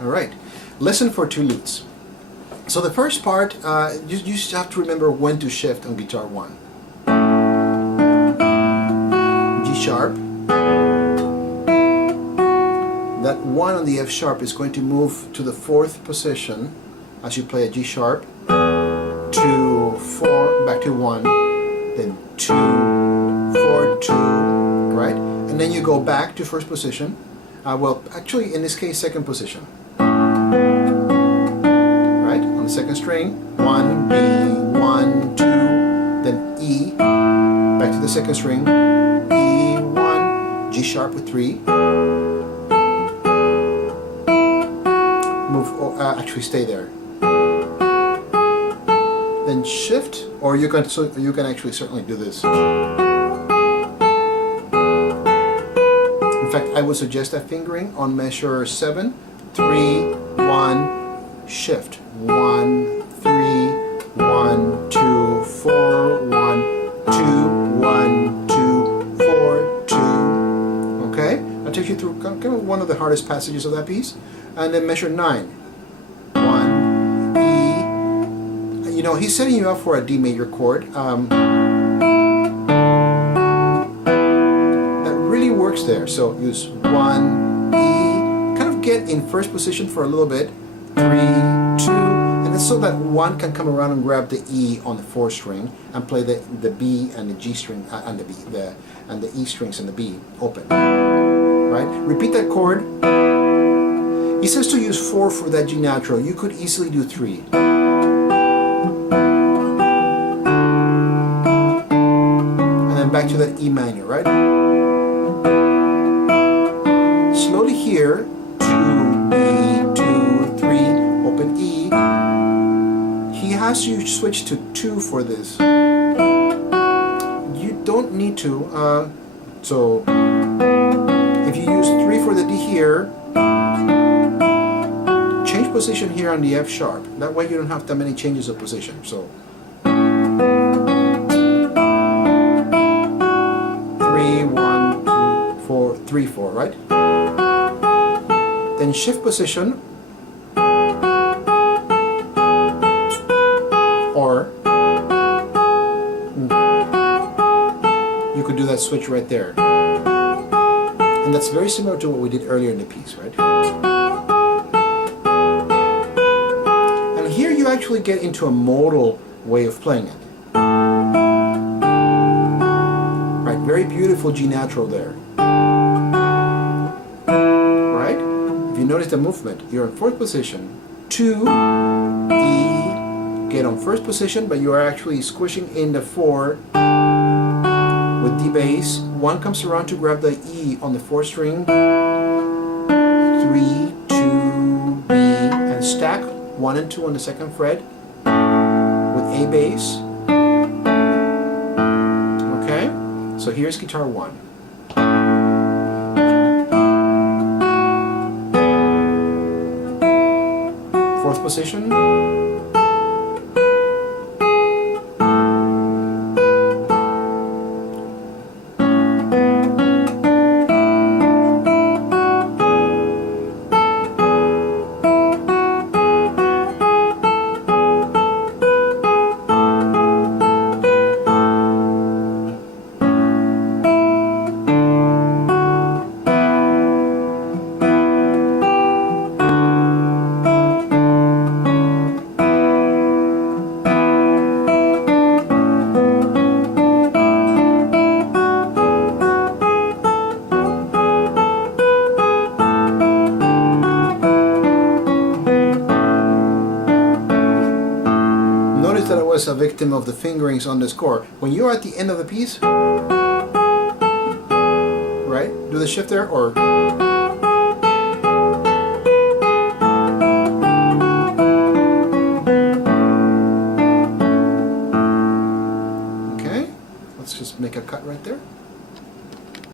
All right, lesson for two lutes. So the first part, you just have to remember when to shift on guitar 1. G sharp. That 1 on the F sharp is going to move to the 4th position as you play a G sharp, to 4, back to 1, then 2, 4, 2, right? And then you go back to 1st position. Well, actually, in this case, 2nd position. Right? On the 2nd string, 1, B, 1, 2, then E, back to the 2nd string, E, 1, G sharp with 3. Move, actually stay there. Then shift, or you can actually certainly do this. In fact, I would suggest that fingering on measure 7, 3, 1, shift. 1, 3, 1, 2, 4, 1, 2, 1, 2, 4, 2. Okay? I'll take you through kind of one of the hardest passages of that piece. And then measure 9. 1, E. You know, he's setting you up for a D major chord. That really works there. So use 1, E. Kind of get in 1st position for a little bit. 3, 2. And it's so that 1 can come around and grab the E on the 4th string and play the B and the G string and the B, and the E strings and the B open. Right? Repeat that chord. He says to use 4 for that G natural. You could easily do 3. And then back to that E minor, right? Slowly here, 2, B, 2, 3, open E. He has you switch to 2 for this. You don't need to. So if you use 3 for the D here, change position here on the F sharp. That way you don't have that many changes of position. So 3, 1, 2, 4, 3, 4, right? Then shift position, or you could do that switch right there. And that's very similar to what we did earlier in the piece, right? Here you actually get into a modal way of playing it. Right, very beautiful G natural there. Right? If you notice the movement, you're in 4th position, 2, E, get on 1st position, but you are actually squishing in the 4 with D bass. 1 comes around to grab the E on the 4th string, 3, 2, B, and stack 1 and 2 on the 2nd fret with A bass. Okay, so here's guitar 1. 4th position. That I was a victim of the fingerings on the score. When you're at the end of the piece, right? Do the shift there, or